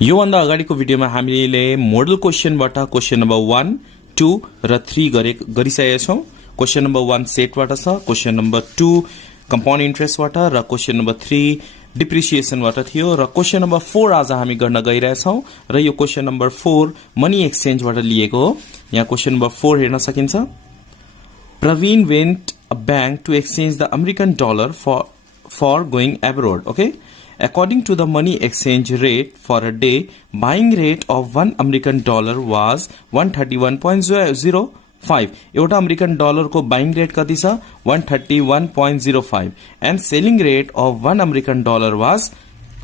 यो भन्दा अगाडिको भिडियोमा हामीले मोडल क्वेशनबाट क्वेशन नम्बर 1, 2 र 3 गरिसकेका छौं। क्वेशन नम्बर 1 सेटबाट छ, क्वेशन नम्बर 2 कम्पाउन्ड इन्ट्रेस्टबाट र क्वेशन नम्बर 3 डिप्रिसिएसनबाट थियो र क्वेशन नम्बर 4 आज हामी गर्न गइरहेछौं र यो क्वेशन नम्बर 4 मनी एक्सचेन्जबाट लिएको हो। यहाँ क्वेशन नम्बर 4 हेर्न सकिन्छ। Praveen went a bank to exchange the American dollar for going abroad. Okay, according to the money exchange rate for a day, buying rate of $1 American was 131.05. एउटा American dollar को buying rate कति छ 131.05 and selling rate of $1 American was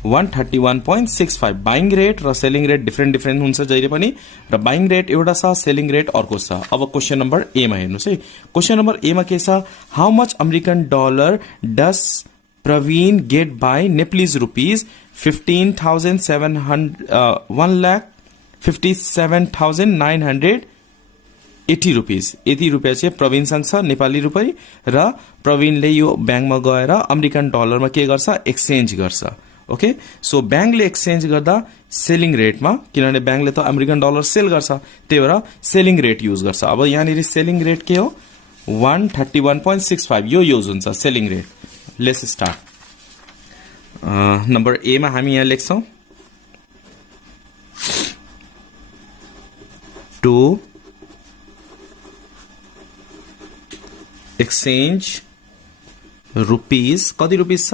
131.65. Buying rate र selling rate different हुन्छ जहिले पनि, र buying rate एउटा छ, सेलिङ रेट अर्को छ। अब क्वेशन नम्बर ए मा हेर्नुस् है। क्वेशन नम्बर ए मा के छ, how much American dollar does Praveen get by Nepalese rupees 1,57,980 rupees. यति रुपियाँ चाहिँ प्रवीणसँग छ नेपाली रुपैयाँ, र प्रवीणले यो ब्याङ्कमा गएर अमेरिकन डलरमा के गर्छ, एक्सचेन्ज गर्छ। ओके, सो ब्याङ्कले एक्सचेन्ज गर्दा सेलिङ रेटमा, किनभने ब्याङ्कले त अमेरिकन डलर सेल गर्छ, त्यही भएर सेलिङ रेट युज गर्छ। अब यहाँनिर सेलिङ रेट के हो 131.65, यो युज हुन्छ selling rate. Let's start. Number A मा हामी यहाँ लेख्छौं टु एक्सचेन्ज रुपीज, कति रुपीज छ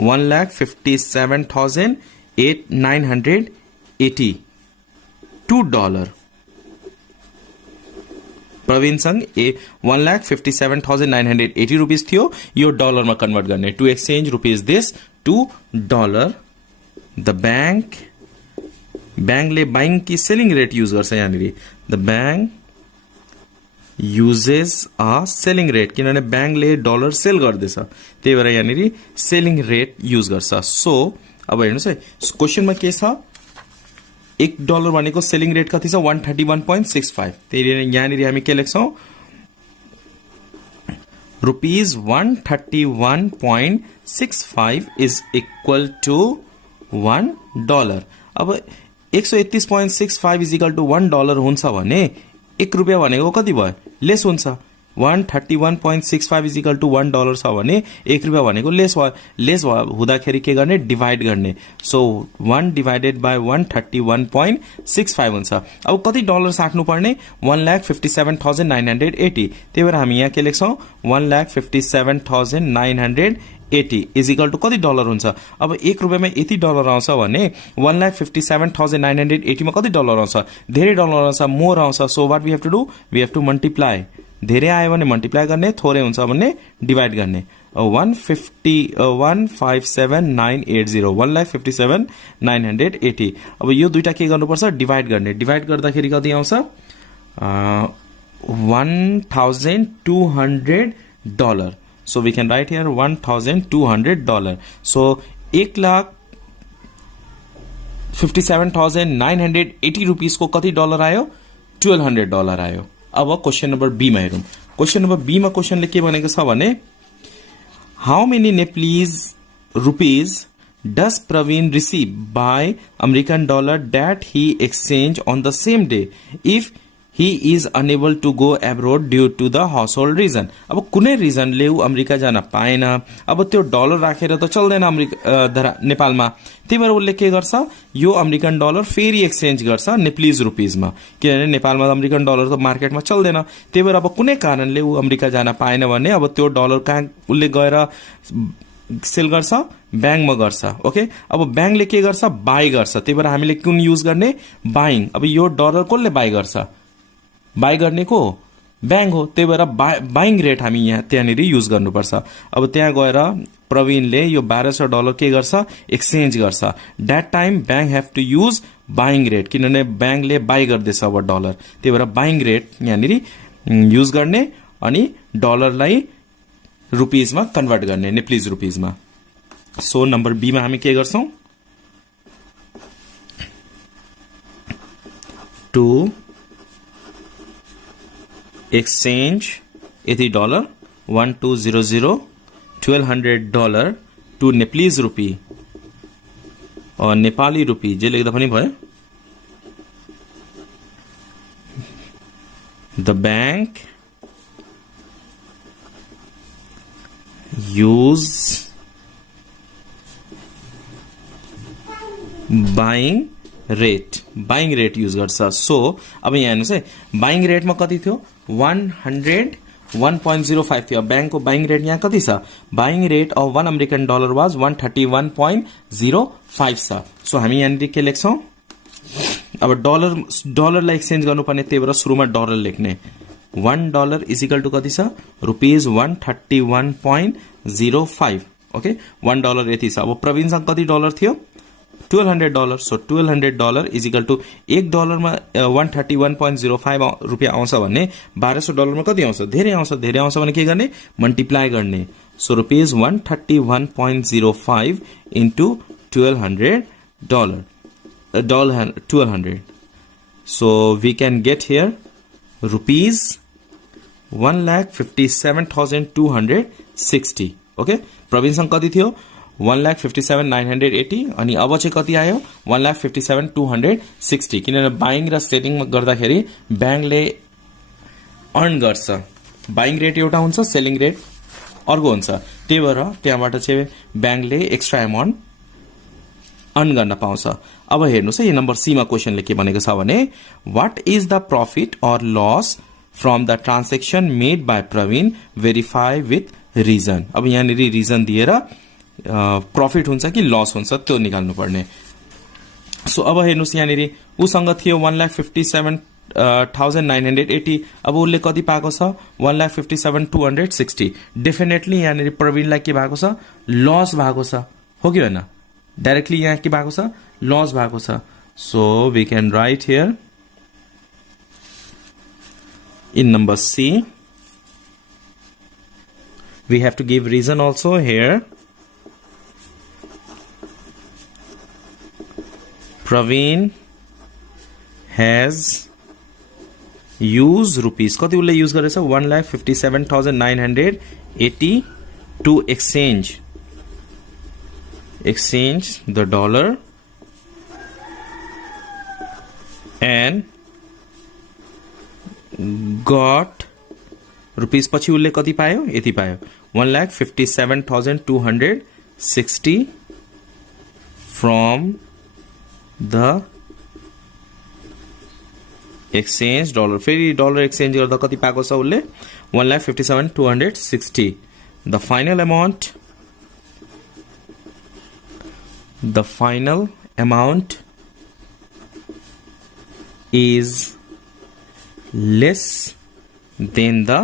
1,57,980 $2। प्रवीणसँग 1,57,980 रुपीज थियो, यो डलरमा कन्भर्ट गर्ने। To exchange rupees this $2। The ब्याङ्कले बाइङ कि सेलिङ रेट युज गर्छ यहाँनिर। The bank uses a selling rate, किनभने ब्याङ्कले डलर सेल गर्दैछ, त्यही भएर यहाँनिर सेलिङ रेट युज गर्छ। सो अब हेर्नुहोस् है, क्वेशनमा के छ, $1 भनेको सेलिङ रेट कति छ 131.65। त्यही यहाँनिर हामी के लेख्छौं, रुपीज 131.65 इज इक्वल टू $1। अब 131.65 इज इक्वल टू $1 हुन्छ भने $1 भनेको कति भयो, लेस हुन्छ। 131.65 इज इक्वल टू $1 छ भने $1 भनेको लेस भयो। लेस हुँदाखेरि के गर्ने, डिभाइड गर्ने। सो 1 डिभाइडेड बाई 131.65 हुन्छ। अब कति डलर साट्नु पर्ने 1,57,980। त्यही भएर हामी यहाँ के लेख्छौं 1,57,980 इज इक्वल टू कति डलर हुन्छ। अब $1 मा यति डलर आउँछ भने 1,57,980 मा कति डलर आउँछ, धेरै डलर आउँछ, मोर आउँछ। So what we have to do, we have to multiply. धेरै आयो भने मल्टिप्लाई गर्ने, थोरै हुन्छ भने डिभाइड गर्ने। 1,57,980 1,57,980। अब यो दुईटा के गर्नुपर्छ, डिभाइड गर्ने। डिभाइड गर्दाखेरि कति आउँछ $1,200। So we can write here $1,200. So 1,57,980 rupees को कति डलर आयो, $1,200 आयो। अब क्वेशन नम्बर बी मा हेरौं। क्वेशन नम्बर बी मा क्वेशनले के भनेको छ भने, how many Nepalese rupees does Praveen receive by American dollar that he exchange on the same day if he is unable to go abroad due to the household reason। अब कुनै रिजनले ऊ America जान पाएन, अब त्यो डलर राखेर त चल्दैन नेपालमा, त्यही भएर उसले के गर्छ, यो अमेरिकन डलर फेरि एक्सचेन्ज गर्छ नेपालीज रुपीजमा, किनभने नेपालमा अमेरिकन डलर त मार्केटमा चल्दैन। त्यही भएर अब कुनै कारणले ऊ अमेरिका जान पाएन भने अब त्यो डलर कहाँ उसले गएर सेल गर्छ, ब्याङ्कमा गर्छ। ओके, अब ब्याङ्कले के गर्छ, बाई गर्छ। त्यही भएर हामीले कुन युज गर्ने, बाइङ। अब यो डलर कसले बाई गर्छ, बाई गर्ने को ब्याङ्क हो, त्यही भएर बाइङ रेट हामी यहाँ त्यहाँनिर युज गर्नुपर्छ। अब त्यहाँ गएर प्रवीणले यो $1,200 के गर्छ, एक्सचेन्ज गर्छ। That time bank have to use buying rate, किनभने ब्याङ्कले बाई गर्दैछ अब डलर, त्यही भएर बाइङ रेट यहाँनिर युज गर्ने अनि डलरलाई रुपीजमा कन्भर्ट गर्ने, नेपालीज रुपीजमा। सो नम्बर बी मा हामी के गर्छौं, टु एक्सचेन्ज यति डलर 1200 $1,200 टू नेपालीज रुपी नेपाली रुपी जे लेख्दा पनि भयो the bank use buying rate use गर्छ सो अब यहाँ हेर्नुस् है बाइङ रेटमा कति थियो 101.05 थियो बैंकको बाइङ रेट यहाँ कति छ buying rate of $1 American dollar was 131.05 छ सो हामी यहाँ के लेख्छौं अब डलरलाई एक्सचेन्ज गर्नुपर्ने त्यही भएर सुरुमा डलर लेख्ने $1 इज इक्वल टु कति छ रुपीज 131.05 ओके $1 यति छ अब प्रवीणसँग कति डलर थियो $1200 सो $1200 इज इक्वल टु $1 मा 131.05 रुपैयाँ आउँछ भने $1200 मा कति आउँछ धेरै आउँछ भने के गर्ने मल्टिप्लाई गर्ने so rupees 131.05 into $1200 so we can get here rupees 1,57,260 okay Praveen सँग कति थियो 1,57,980 अनि अब चाहिँ कति आयो 1,57,260 किनभने बाइङ र सेलिङ गर्दाखेरि बैंकले अर्न गर्छ बाइङ रेट एउटा हुन्छ सेलिङ रेट अर्को हुन्छ त्यही भएर त्यहाँबाट चाहिँ बैंकले एक्स्ट्रा अमाउन्ट अर्न गर्न पाउँछ अब हेर्नुस् है यो नम्बर सी मा क्वेशनले के भनेको छ भने व्हाट इज द प्रॉफिट और loss from the transaction made by Praveen verify with reason अब यहाँ निरी रीजन दिएर प्रॉफिट हुन्छ कि लॉस हुन्छ त्यो निकाल्नु पर्ने सो अब हेर्नुस् यहाँ निरी उसँग थियो 1,57,980 अब उले कति पाएको छ 1,57,260 डेफिनेटली यहाँ निरी प्रवीणलाई के भएको छ लॉस भएको छ हो कि हैन डाइरेक्टली यहाँ के भएको छ लॉस भएको छ so we can write here in number C we have to give reason also here Praveen has used rupees कति उले यूज गरेछ 1,57,980 to exchange the dollar and got rupees पछि उले कति पायो यति पायो 1,57,260 from the exchange dollar फेरि डलर एक्सचेन्ज गर्दा कति पाएको छ उले 1,57,260 the final amount is less than the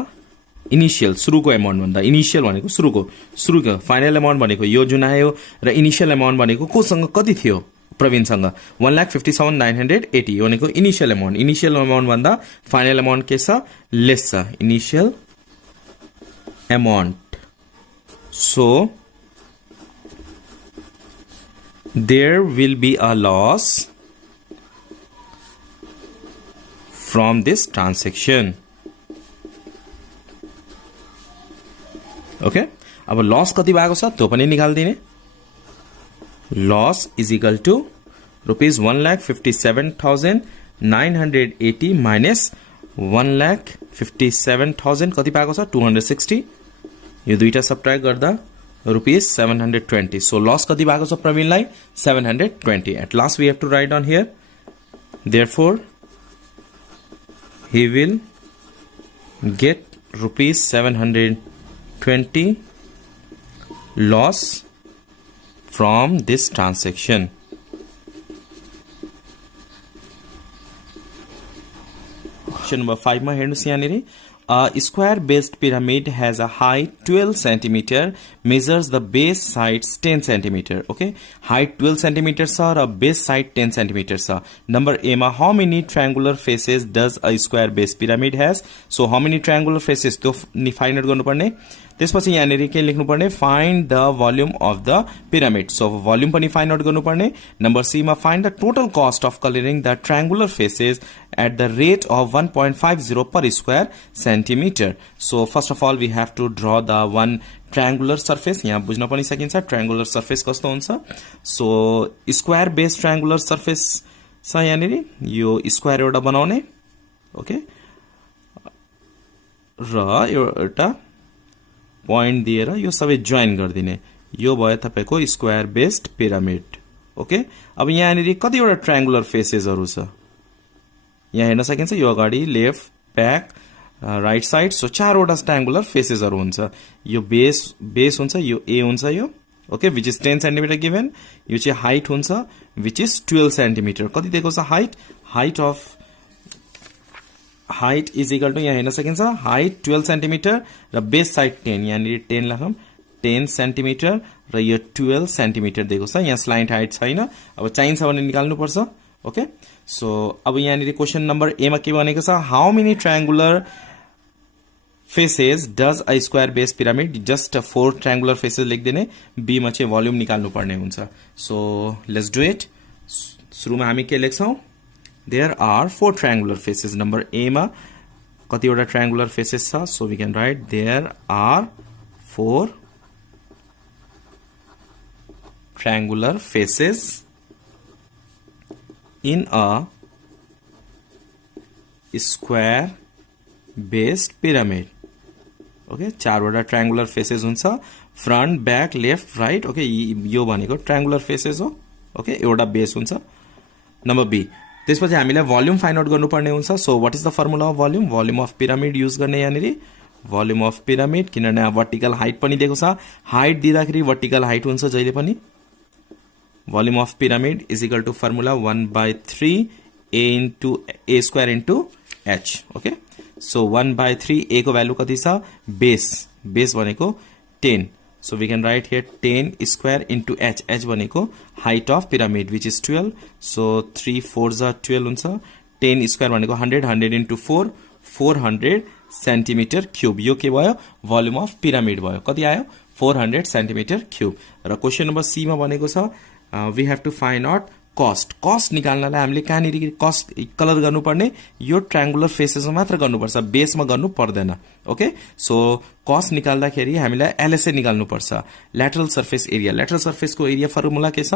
initial सुरुको अमाउन्ट भन्दा इनिशियल भनेको सुरुको फाइनल अमाउन्ट भनेको यो जुन आयो र इनिशियल अमाउन्ट भनेको कोसँग कति थियो प्रवीणसँग 1,57,980 भनेको इनिशियल अमाउन्ट भन्दा फाइनल अमाउन्ट के छ लेस छ initial amount so there will be a loss from this transaction okay अब लॉस कति भएको छ त्यो पनि निकाल्दिने loss is equal to rupees 1,57,980 minus 1,57,000 कति पाएको छ 260 यो दुईटा सबट्र्याक्ट गर्दा रुपीज 720 so loss कति भएको छ प्रवीणलाई 720 at last we have to write down here therefore he will get rupees 720 loss from this transaction question number 5 मा हेर्नुस् यहाँनिर A square-based pyramid has a height 12 centimeter, measures the base sides 10 centimeter. Okay, height 12 centimeter sa ra base side 10 centimeter sa. Number A ma how many triangular faces does a square-based pyramid has? So how many triangular faces to find out गर्नु पर्ने त्यसपछि यहाँनिर के लेख्नु पर्ने find the volume of the pyramid so volume पनि find out गर्नु पर्ने नम्बर सी मा find the total cost of colouring the triangular faces at the rate of 1.50 per square centimeter so first of all we have to draw the one triangular surface यहाँ बुझ्न पनि सकिन्छ triangular surface कस्तो हुन्छ so square base triangular surface छ यहाँनिर यो square एउटा बनाउने ओके र एउटा पोइन्ट दिएर यो सबै जोइन गरिदिने यो भयो तपाईको स्क्वायर बेस्ड पिरामिड ओके अब यहाँनिर कतिवटा ट्रायंगुलर फेसेसहरु छ यहाँ हेर्न सकिन्छ यो अगाडि left back right side so चारवटा ट्रायंगुलर फेसेसहरु हुन्छ यो बेस हुन्छ यो ए हुन्छ यो okay which is 10 centimetre given यो चाहिँ हाइट हुन्छ विच इज 12 सेन्टिमिटर कति दिएको छ हाइट इज इक्वल टु यहाँ हेर्न सकिन्छ हाइट 12 सेन्टिमिटर र बेस साइड 10 यहाँनिर 10 लेखौं 10 सेन्टिमिटर र यो 12 सेन्टिमिटर दिएको छ यहाँ स्लाइन्ट हाइट छैन अब चाहिन्छ भने निकाल्नु पर्छ ओके सो अब यहाँनिर क्वेशन नम्बर ए मा के भनेको छ how many triangular faces does a square base pyramid just 4 triangular faces लेख्दिने बी मा चाहिँ भोल्युम निकाल्नु पर्ने हुन्छ सो लेट्स डु इट सुरुमा हामी के लेख्छौं there are 4 triangular faces number A मा कतिवटा ट्रायंगुलर फेसेस छ so we can write there are 4 triangular faces in a square based pyramid okay चारवटा ट्रायंगुलर फेसेस हुन्छ front back left right okay यो भनेको ट्रायंगुलर फेसेस हो okay एउटा base हुन्छ नम्बर बी त्यसपछि हामीले भोल्युम फाइन्ड आउट गर्नुपर्ने हुन्छ so what is the formula of volume of pyramid use गर्ने यहाँनिर भोल्युम अफ पिरामिड किनभने वर्टिकल हाइट पनि दिएको छ हाइट दिँदाखेरि वर्टिकल हाइट हुन्छ जहिले पनि volume of pyramid is equal to formula 1/3 a square into h okay so 1/3 a को value कति छ base भनेको 10 so we can write here 10 square into h भनेको height of pyramid which is 12 so 3 4s are 12 हुन्छ 10 square भनेको 100 into 4 400 centimetre cube यो के भयो भोल्युम अफ पिरामिड भयो कति आयो 400 सेन्टिमिटर क्यूब र क्वेशन नम्बर सी मा भनेको छ we have to find out cost निकाल्नलाई हामीले कहाँनिर कस्ट कलर गर्नुपर्ने यो ट्रायंगुलर फेसेसमा मात्र गर्नुपर्छ बेसमा गर्नु पर्दैन ओके सो कस्ट निकाल्दाखेरि हामीलाई एलएसए निकाल्नु पर्छ ल्याटरल सर्फेसको एरिया फर्मुला के छ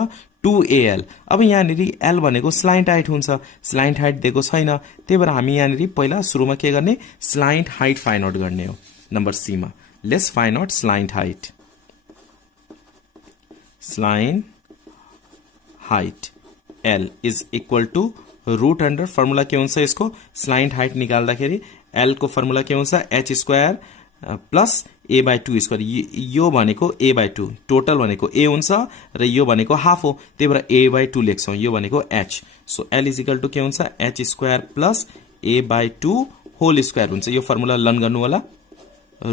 2al अब यहाँनिर l भनेको स्लाइन्ट हाइट हुन्छ स्लाइन्ट हाइट दिएको छैन त्यही भएर हामी यहाँनिर पहिला सुरुमा के गर्ने स्लाइन्ट हाइट फाइन्ड आउट गर्ने हो नम्बर सी मा let's find out slant height L is equal to root under formula के हुन्छ यसको स्लाइन्ट हाइट निकाल्दाखेरि L को फर्मुला के हुन्छ h square plus a/2 square यो भनेको a/2 टोटल भनेको a हुन्छ र यो भनेको हाफ हो त्यही भएर a/2 लेख्छौं यो भनेको h so L is equal to के हुन्छ h square plus a/2 whole square हुन्छ यो फर्मुला लर्न गर्नु होला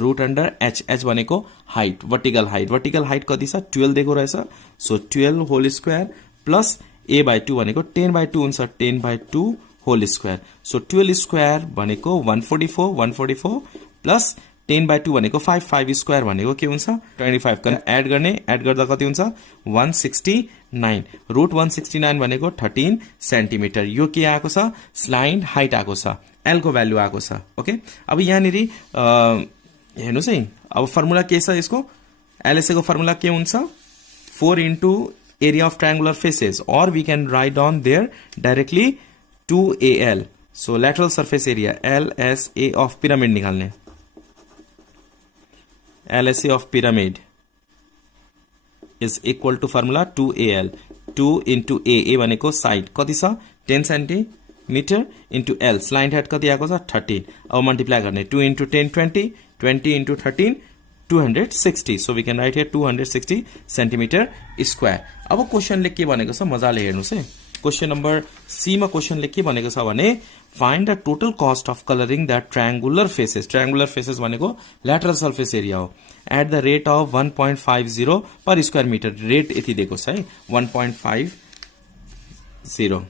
रूट अंडर h भनेको हाइट वर्टिकल हाइट कति छ 12 दिएको रहेछ so 12 whole square plus a/2 भनेको 10/2 हुन्छ 10/2 होल स्क्वायर सो 12 स्क्वायर भनेको 144 प्लस 10/2 भनेको 5 स्क्वायर भनेको के हुन्छ 25 कन एड गर्दा कति हुन्छ 169 रूट 169 भनेको 13 सेन्टिमिटर यो के आएको छ स्लाइन्ट हाइट आएको छ L को भ्यालु आएको छ ओके अब यहाँनिर हेर्नुस् है अब फर्मुला के छ यसको LSA को फर्मुला के हुन्छ 4 into area of triangular faces or we can write down there directly 2al so lateral surface area LSA of pyramid निकाल्ने LSA of pyramid is equal to formula 2al 2 into a भनेको side कति छ 10 centimetre into L स्लाइन्ट height कति आएको छ 13 अब multiply गर्ने 2 into 10 20 into 13 260 so we can write here 260 centimeter square अब क्वेशनले के भनेको छ मजाले हेर्नुस् है क्वेशन नम्बर सी मा क्वेशनले के भनेको छ भने find the total cost of colouring the triangular faces भनेको ल्याटरल सर्फेस एरिया हो at the rate of 1.50 per square metre rate यति दिएको छ है 1.50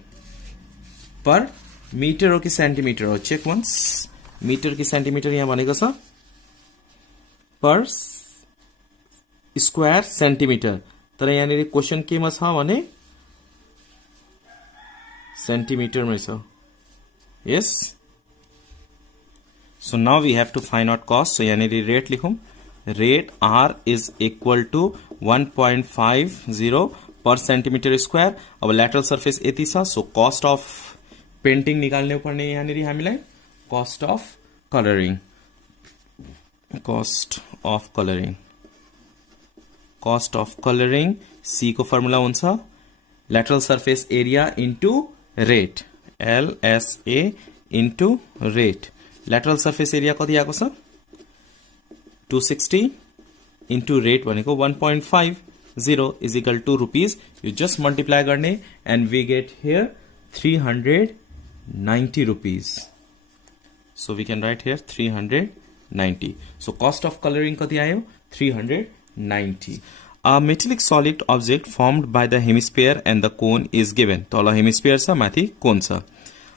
पर मिटर हो कि सेन्टिमिटर हो चेक वन्स मिटर कि सेन्टिमिटर यहाँ भनेको छ पर स्क्वायर सेन्टिमिटर तर यहाँनिर क्वेशन केमा छ भने सेन्टिमिटरमै छ यस so now we have to find out cost so यहाँनिर रेट लेखौं rate r is equal to 1.50 per centimeter square. अब lateral surface यति छ, so cost of painting निकाल्नु पर्ने यहाँनिर हामीलाई cost of coloring. cost of coloring C को फर्मुला हुन्छ lateral surface area into rate, LSA into rate. lateral surface area कति आएको छ 260 into rate भनेको 1.50 is equal to rupees. You just multiply गर्ने and we get here 390 rupees. So we can write here 390. So cost of coloring कति आयो 390. A metallic solid object formed by the hemisphere and the cone is given. तल hemisphere छ माथि cone छ.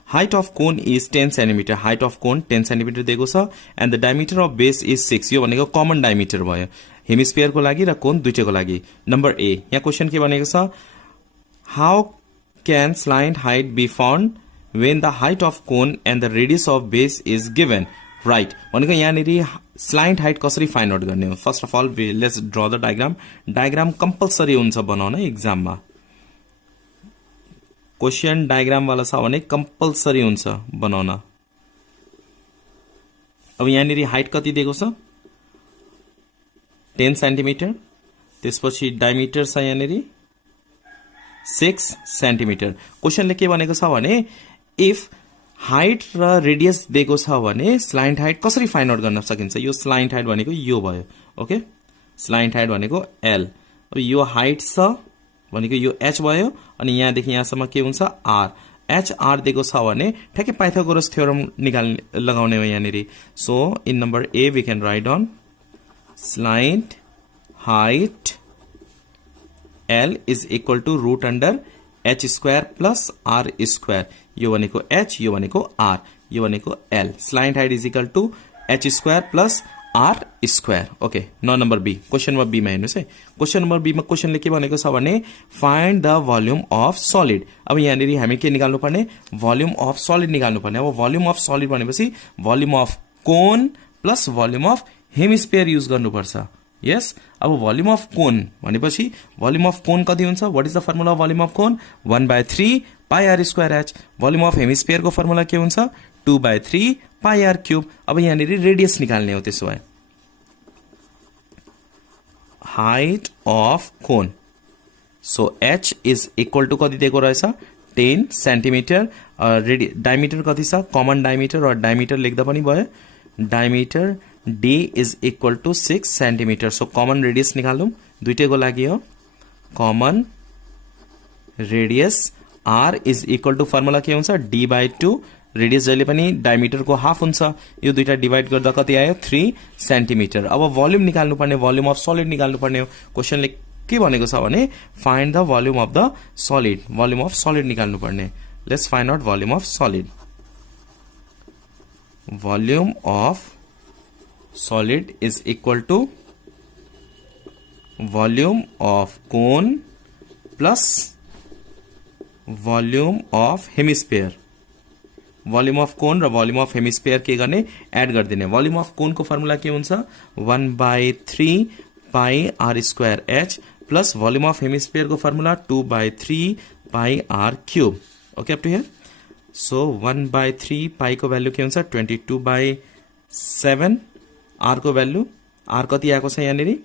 Height of cone is 10 cm. Height of cone 10 cm दिएको छ and the diameter of base is 6. यो भनेको common diameter भयो hemisphere को लागि र कोन दुईटैको लागि. नम्बर ए यहाँ क्वेशन के भनेको छ how can slant height be found when the height of cone and the radius of base is given. Right. भनेको यहाँनिर स्लाइन्ट हाइट कसरी फाइन्ड आउट गर्ने हो. First of all let's draw the diagram. Diagram compulsory हुन्छ बनाउन एक्जाममा. Question diagram वाला छ भने कम्पलसरी हुन्छ बनाउन. अब यहाँनिर हाइट कति दिएको छ 10 सेन्टिमिटर. त्यसपछि डायमिटर छ यहाँनिर 6 सेन्टिमिटर. क्वेशनले के भनेको छ भने इफ हाइट र रेडियस दिएको छ भने स्लाइन्ट हाइट कसरी फाइन्ड आउट गर्न सकिन्छ. यो स्लाइन्ट हाइट भनेको यो भयो. ओके स्लाइन्ट हाइट भनेको एल. अब यो हाइट छ भनेको यो एच भयो अनि यहाँदेखि यहाँसम्म के हुन्छ आर. एच आर दिएको छ भने ठ्याक्कै पाइथागोरस थ्योरम लगाउने हो यहाँनिर. So in number A we can write down slant height L is equal to root under h square plus r square. यो भनेको h, यो भनेको r, यो भनेको L. Slant height is equal to h square plus r square. Okay. Now number B. Question number B मा हेर्नुस् है. Question number B मा क्वेशनले के भनेको छ भने find the volume of solid. अब यहाँनिर हामी के निकाल्नु पर्ने volume of solid निकाल्नु पर्ने. अब volume of solid भनेपछि volume of cone plus volume of hemisphere use गर्नुपर्छ. Yes. अब volume of cone भनेपछि volume of cone कति हुन्छ. What is the formula of volume of cone? 1/3 pi r square h. Volume of hemisphere को formula के हुन्छ 2/3 pi r cube. अब यहाँनिर रेडियस निकाल्ने हो. त्यसो भए height of cone. So h is equal to कति दिएको रहेछ 10 सेन्टिमिटर. डायमिटर कति छ कमन डायमिटर और डायमिटर लेख्दा पनि भयो. Diameter D is equal to 6 centimeter. So common radius निकालौं दुईटैको लागि हो. common radius R is equal to formula के हुन्छ D/2. radius जहिले पनि diameter को हाफ हुन्छ. यो दुईटा डिवाइड गर्दा कति आयो 3 सेन्टिमिटर. अब भोल्युम निकाल्नु पर्ने भोल्युम अफ सलिड निकाल्नु पर्ने हो. क्वेशनले के भनेको छ भने find the volume of the solid. Volume of solid निकाल्नु पर्ने. Let's find out volume of solid. Volume of solid is equal to volume of cone plus volume of hemisphere. volume of cone र volume of hemisphere के गर्ने add गरिदिने. volume of cone को formula के हुन्छ 1/3 pi r square h plus volume of hemisphere को formula 2/3 pi r cube. Okay up to here. So 1/3 pi को value के हुन्छ 22/7. R को भ्यालु R कति आएको छ यहाँनिर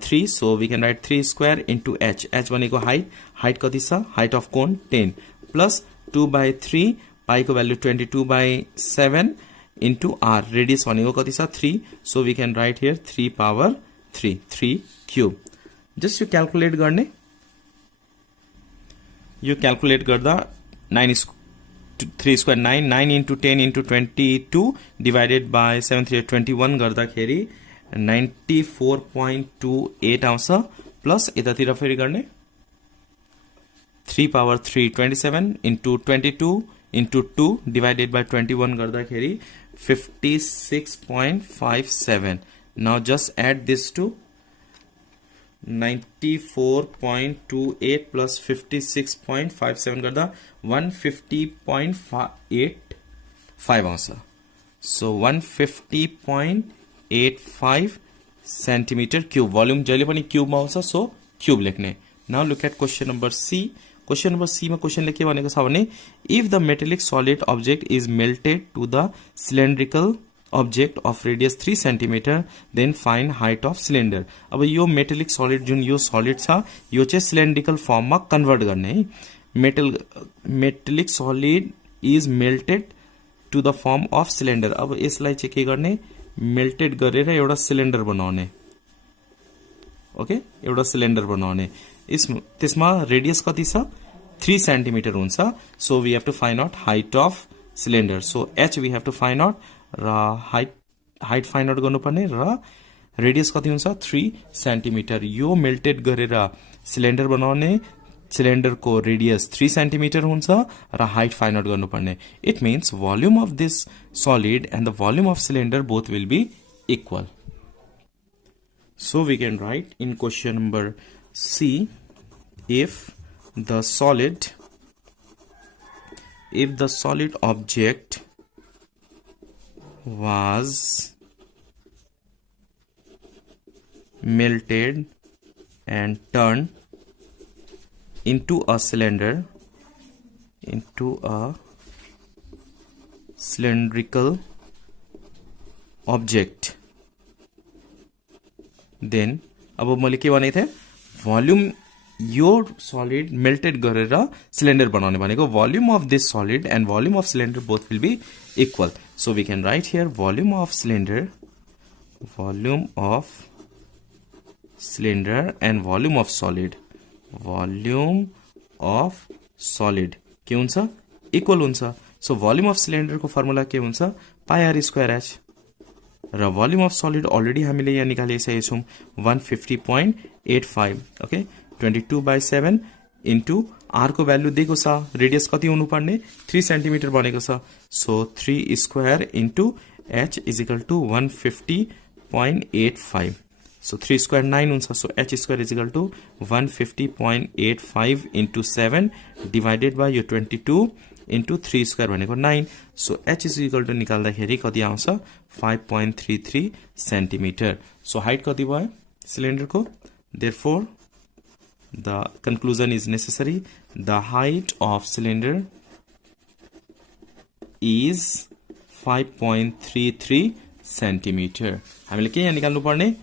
3. So we can write 3 square into h. h भनेको हाइट. हाइट कति छ height of cone 10 plus 2/3 pi को भ्यालु 22/7 इन्टु r. रेडियस भनेको कति छ 3. So we can write here 3 power 3 cube. Just यो क्याल्कुलेट गर्ने. यो क्याल्कुलेट गर्दा 3 square 9 into 10 into 22 divided by 7 3 21 गर्दाखेरि 94.28 आउँछ. प्लस यतातिर फेरि गर्ने 3 power 3 27 into 22 into 2 divided by 21 गर्दाखेरि 56.57. Now just add this to 94.28 plus 56.57 गर्दा 150.85 आउँछ. So 150.85 सेन्टिमिटर क्यूब भोल्युम जहिले पनि क्यूबमा आउँछ सो क्यूब लेख्ने now look at question number C question number C मा क्वेश्चनले के भनेको छ भने if the metallic solid object is melted to the cylindrical object of radius 3 cm then find height of cylinder अब यो मेटेलिक सलिड जुन यो सलिड छ यो चाहिँ सिलिन्ड्रिकल फर्ममा कन्भर्ट गर्ने है metallic solid is melted to the form of cylinder अब यसलाई चाहिँ के गर्ने मेल्टेड गरेर एउटा सिलिन्डर बनाउने ओके एउटा सिलिन्डर बनाउने त्यसमा रेडियस कति छ 3 सेन्टिमिटर हुन्छ so we have to find out height of cylinder so h we have to find out र हाइट फाइन्ड आउट गर्नुपर्ने र रेडियस कति हुन्छ 3 सेन्टिमिटर यो मेल्टेड गरेर सिलिन्डर बनाउने सिलिन्डरको रेडियस 3 सेन्टिमिटर हुन्छ र हाइट फाइन्ड आउट गर्नुपर्ने it means volume of this solid and the volume of cylinder both will be equal so we can write in question number C if the solid object was melted and turned into a cylindrical object then अब मैले के भनेको थिएँ volume यो solid melted गरेर cylinder बनाउने भनेको volume of this solid and volume of cylinder both will be equal so we can write here volume of cylinder and volume of solid के हुन्छ इक्वल हुन्छ सो भोल्युम अफ सिलिन्डर को formula के हुन्छ पाई are square H र volume of solid already हामीले यहाँ निकालिसकेका छौं 150.85 ओके 22/7 इन्टु आर को भ्यालु दिएको छ रेडियस कति हुनु पर्ने 3 सेन्टिमिटर बनेको छ so 3 square into h is equal to 150.85 so 3 square 9 हुन्छ so h square is equal to 150.85 into 7 divided by यो 22 इन्टु 3 स्क्वायर भनेको 9 so h is equal to निकाल्दाखेरि कति आउँछ 5.33 सेन्टिमिटर सो हाइट कति भयो सिलिन्डरको therefore the conclusion is necessary the height of cylinder is 5.33 centimeter हामीले के यहाँ निकाल्नु पर्ने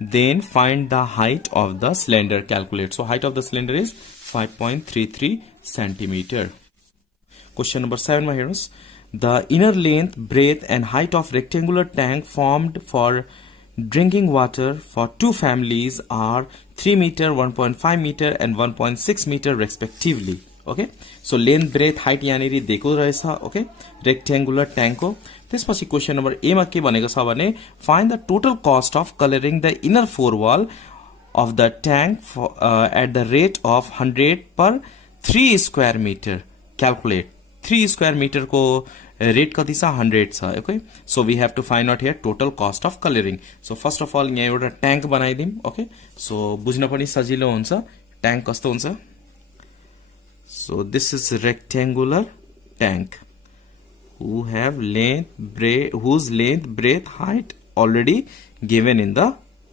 then find the height of the cylinder calculate so height of the cylinder is 5.33 centimeter question number 7 मा हेर्नुस् the inner length breadth and height of rectangular tank formed for drinking water for two families are 3 meter, 1.5 meter and 1.6 meter respectively. Okay. So length, breadth, height यहाँनिर दिएको रहेछ. Okay. Rectangular tank को. त्यसपछि question number A मा के भनेको छ भने find the total cost of coloring the inner four wall of the tank at the rate of 100 per 3 square meter. Calculate. 3 square meter को rate कति छ 100 छ okay so we have to find out here total cost of colouring so first of all यहाँ एउटा tank बनाइदिम okay so बुझ्न पनि सजिलो हुन्छ ट्याङ्क कस्तो हुन्छ so this is rectangular tank whose length breadth height already given in the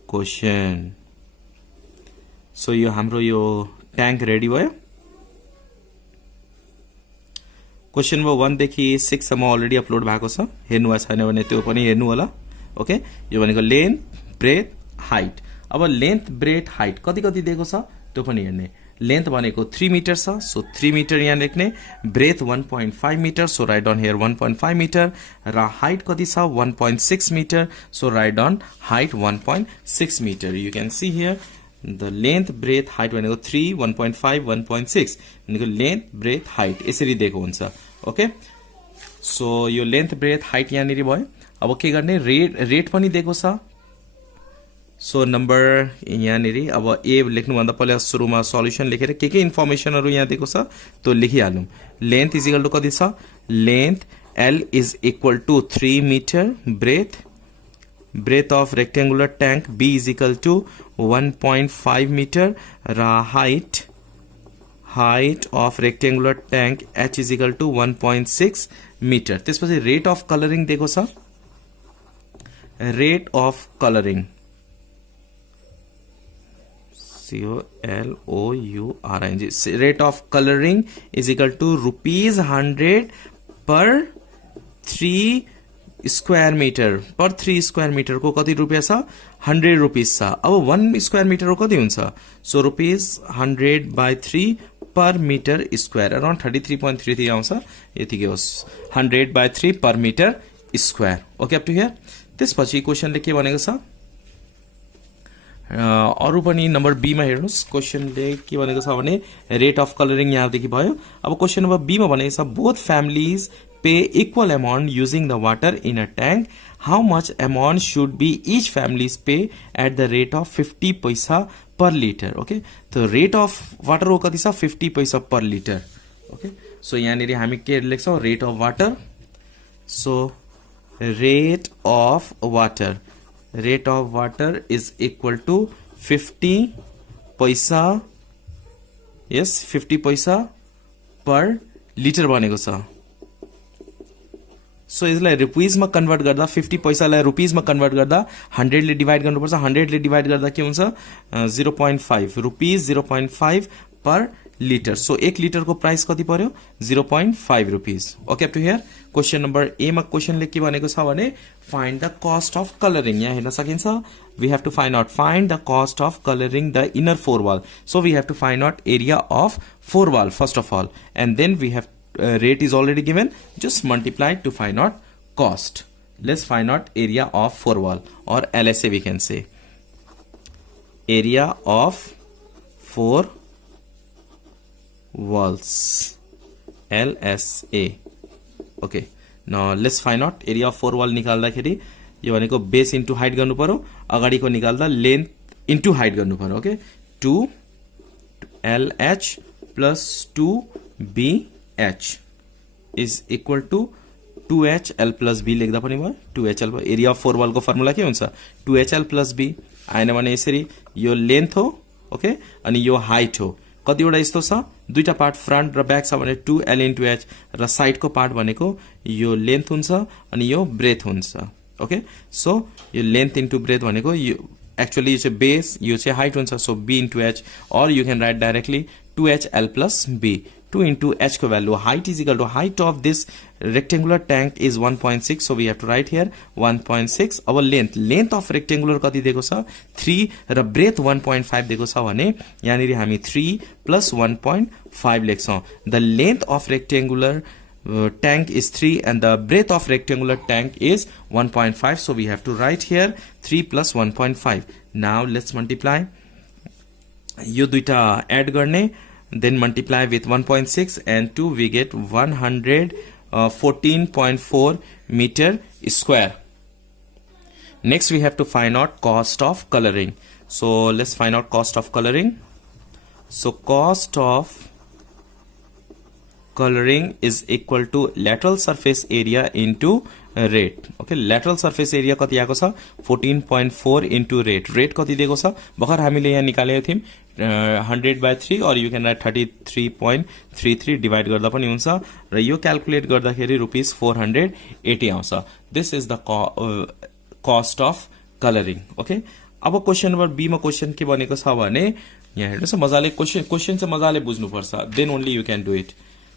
question so यो हाम्रो यो ट्याङ्क रेडी भयो क्वेश्चन नम्बर 1 देखि 6 सम्म अलरेडी अपलोड भएको छ हेर्नु भएको छैन भने त्यो पनि हेर्नु होला ओके यो भनेको लेन्थ ब्रेथ हाइट अब लेन्थ ब्रेथ हाइट कति कति दिएको छ त्यो पनि हेर्ने लेन्थ भनेको 3 मिटर छ सो 3 मिटर यहाँ लेख्ने breadth 1.5 metre so write down here 1.5 metre र हाइट कति छ 1.6 metre so write down height 1.6 metre you can see here the length breadth height भनेको 3 1.5 1.6 भनेको लेन्थ ब्रेथ हाइट यसरी दिएको हुन्छ ओके सो यो लेन्थ ब्रेथ हाइट यहाँनिर भयो अब के गर्ने रेट पनि दिएको छ सो नम्बर यहाँनिर अब ए लेख्नुभन्दा पहिला सुरुमा सल्युसन लेखेर के इन्फर्मेसनहरु यहाँ दिएको छ त्यो लेखिहालौं लेन्थ इज इक्वल टु कति छ length L is equal to 3 metre breadth of rectangular tank B is equal to 1.5 meter ra height of rectangular tank H is equal to 1.6 meter त्यसपछि rate of coloring दिएको छ rate of coloring COLOURING. Rate of coloring is equal to rupees 100 per 3 square metre per 3 square metre को कति रुपियाँ छ 100 rupees छ। अब 1 square metre को कति हुन्छ, so rupees 100/3 per metre square around 33.33 आउँछ, यतिकै होस् 100/3 per metre square. Okay up to here. त्यसपछि क्वेशनले के भनेको छ, अरु पनि नम्बर बी मा हेर्नुस्। क्वेशनले के भनेको छ भने रेट अफ कलरिङ यहाँदेखि भयो। अब क्वेशन नम्बर बी मा भनेको छ both families pay equal amount using the water in a tank. How much amount should be each families pay at the rate of 50 paisa per liter? Okay, so rate of water को कति छ 50 पैसा per liter. Okay, so यहाँनिर हामी के लेख्छौं rate of water. So rate of water is equal to 50 पैसा, yes 50 पैसा per liter बनेको छ। सो यसलाई रुपिसमा कन्भर्ट गर्दा 50 पैसालाई रुपिसमा कन्भर्ट गर्दा 100 ले डिवाइड गर्नुपर्छ। 100 ले डिवाइड गर्दा के हुन्छ 0.5 रुपिस 0.5 पर लिटर। सो 1 लिटरको प्राइस कति पर्यो 0.5 rupees. Okay up to here. Question number A मा क्वेशनले के भनेको छ भने find the cost of colouring. यहाँ हेर्न सकिन्छ we have to find out find the cost of colouring the inner four wall. So we have to find out area of four wall first of all and then we have rate is already given, just multiply to find out cost. Let's find out area of four wall or LSA we can say. Area of four walls LSA. Okay, now let's find out area of four wall निकाल्दाखेरि यो भनेको base into height गर्नु पर्यो, अगाडिको निकाल्दा length into height गर्नु पर्यो। Okay 2LH plus 2BH is equal to 2HL plus B लेख्दा पनि भयो 2HL। Area of four wall को फर्मुला के हुन्छ 2HL plus B आएन भने यसरी यो लेन्थ हो ओके अनि यो हाइट हो। कतिवटा यस्तो छ दुईटा पार्ट फ्रन्ट र ब्याक छ भने 2L into H र साइड को पार्ट भनेको यो लेन्थ हुन्छ अनि यो ब्रेथ हुन्छ। ओके सो यो लेन्थ इन्टु ब्रेथ भनेको यो एक्चुअली यो चाहिँ बेस यो चाहिँ हाइट हुन्छ। So B into H or you can write directly 2HL plus B। 2 into H को value height is equal to height of this rectangular tank is 1.6, so we have to write here 1.6। अब length of rectangular कति दिएको छ 3 र breadth 1.5 दिएको छ भने यहाँनिर हामी 3 plus 1.5 लेख्छौं। The length of rectangular tank is 3 and the breadth of rectangular tank is 1.5, so we have to write here 3 plus 1.5। Now let's multiply यो दुईटा एड गर्ने then multiply with 1.6 and 2 we get 114.4 meter square। Next we have to find out cost of coloring, so let's find out cost of coloring। So cost of coloring is equal to lateral surface area into rate। okay lateral surface area कति आएको छ 14.4 into rate कति दिएको छ भर्खर हामीले यहाँ निकालेको थियौं 100/3 or you can write 33.33 divide गर्दा पनि हुन्छ र यो क्याल्कुलेट गर्दाखेरि रुपीस 480 आउँछ। This is the cost of colouring. Okay अब क्वेशन नम्बर बी मा क्वेशन के भनेको छ भने यहाँ हेर्नुस् मजाले क्वेशन चाहिँ मजाले बुझ्नु पर्छ then only you can do it.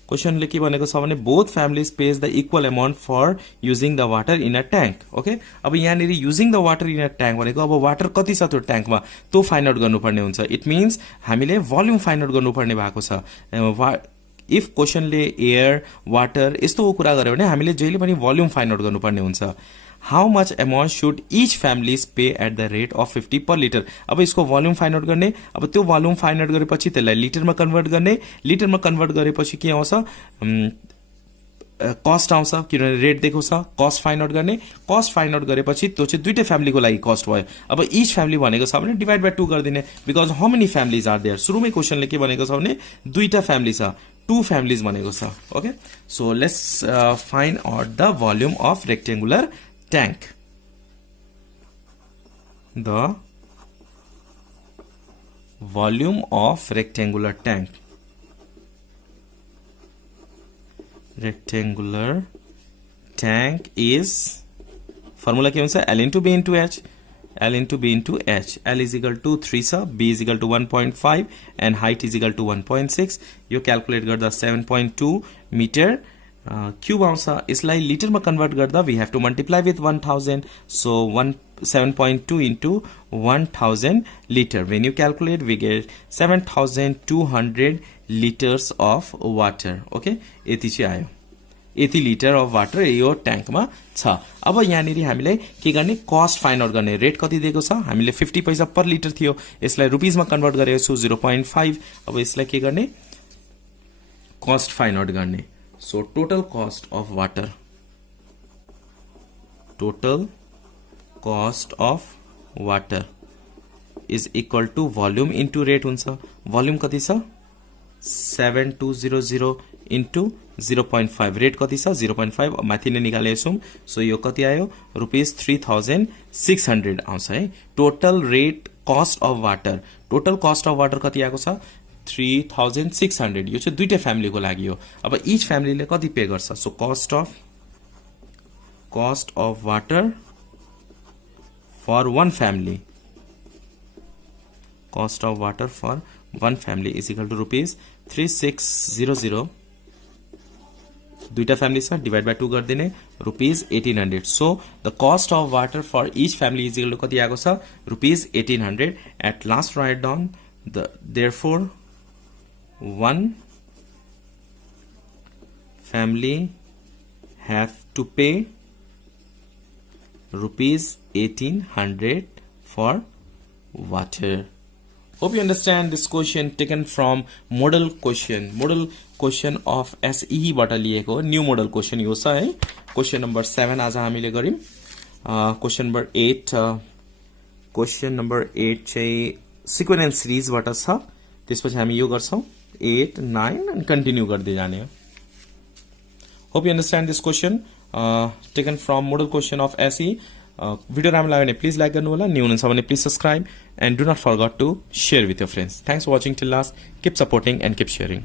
क्वेशनले के भनेको छ भने both families pays the equal amount for using the water in a tank. Okay अब यहाँनिर using the water in a tank भनेको अब वाटर कति छ त्यो ट्याङ्कमा त्यो फाइन्ड आउट गर्नुपर्ने हुन्छ। इट मिन्स हामीले भोल्युम फाइन्ड आउट गर्नुपर्ने भएको छ। इफ क्वेशनले एयर वाटर यस्तो कुरा गर्यो भने हामीले जहिले पनि भोल्युम फाइन्ड आउट गर्नुपर्ने हुन्छ। How much amount should each families pay at the rate of 50 per liter? अब इसको वॉल्यूम फाइन्ड आउट गर्ने अब त्यो वॉल्यूम फाइन्ड आउट गरेपछि त्यसलाई लिटरमा कन्भर्ट गर्ने लिटरमा कन्भर्ट गरेपछि के आउँछ कस्ट आउँछ किनभने रेट दिएको छ। कस्ट फाइन्ड आउट गर्ने कस्ट फाइन्ड आउट गरेपछि त्यो चाहिँ दुईटै फ्यामिलीको लागि कस्ट भयो। अब इच फ्यामिली भनेको छ भने डिवाइड बाइ 2 गरिदिने because how many families are there. सुरुमै क्वेशनले के भनेको छ भने दुईटा फ्यामिली छ 2 फ्यामिलीज भनेको छ। Okay so let's find out the volume of rectangular tank। The volume of rectangular tank is formula के हुन्छ L into B into H L into B into H. L is equal to 3 छ, B is equal to 1.5 and height is equal to 1.6. यो calculate गर्दा 7.2 metre cube आउँछ. यसलाई लिटरमा convert गर्दा we have to multiply with 1000. So 7.2 into 1000 liter. When you calculate, we get 7200 liters of water. Okay, यति चाहिँ आयो. 80 litre of water यो ट्याङ्कमा छ. अब यहाँनिर हामीले के गर्ने, कस्ट फाइन्ड आउट गर्ने. रेट कति दिएको छ, हामीले 50 पैसा पर लिटर थियो, यसलाई रुपिजमा कन्भर्ट गरेको छु 0.5. अब यसलाई के गर्ने, कस्ट फाइन्ड आउट गर्ने. So total cost of water, total cost of water is equal to volume into rate हुन्छ. भोल्युम कति छ, 7200 इन्टु 0.5. रेट कति छ, 0.5. माथि नै निकालेको छौँ. सो यो कति आयो, रुपिस 3600 आउँछ है. Total rate cost of water, total cost of water कति आएको छ, 3600. यो चाहिँ दुईटै फ्यामिलीको लागि हो. अब इच फ्यामिलीले कति पे गर्छ. So cost of water for one family, cost of water for one family is equal to rupees 3600. दुईटा फ्यामिली छ, डिवाइड बाई 2 गरिदिने, rupees 1800. So the cost of water for each family is equal to कति आएको छ, rupees 1800. At last write down therefore one family have to pay rupees 1800 for water. Hope you understand this question taken from model question of SE बाट लिएको new model question यो छ है. Question number 7 आज हामीले गर्यौं. क्वेशन नम्बर 8 चाहिँ sequence series बाट छ. त्यसपछि हामी यो गर्छौं 8, 9 and continue गर्दै जाने हो. Hope you understand this question taken from model question of SE. Video राम्रो लाग्यो भने प्लिज लाइक गर्नु होला, न्यू हुनुहुन्छ भने please subscribe and do not forget to share with your friends. Thanks for watching till last. Keep supporting and keep sharing.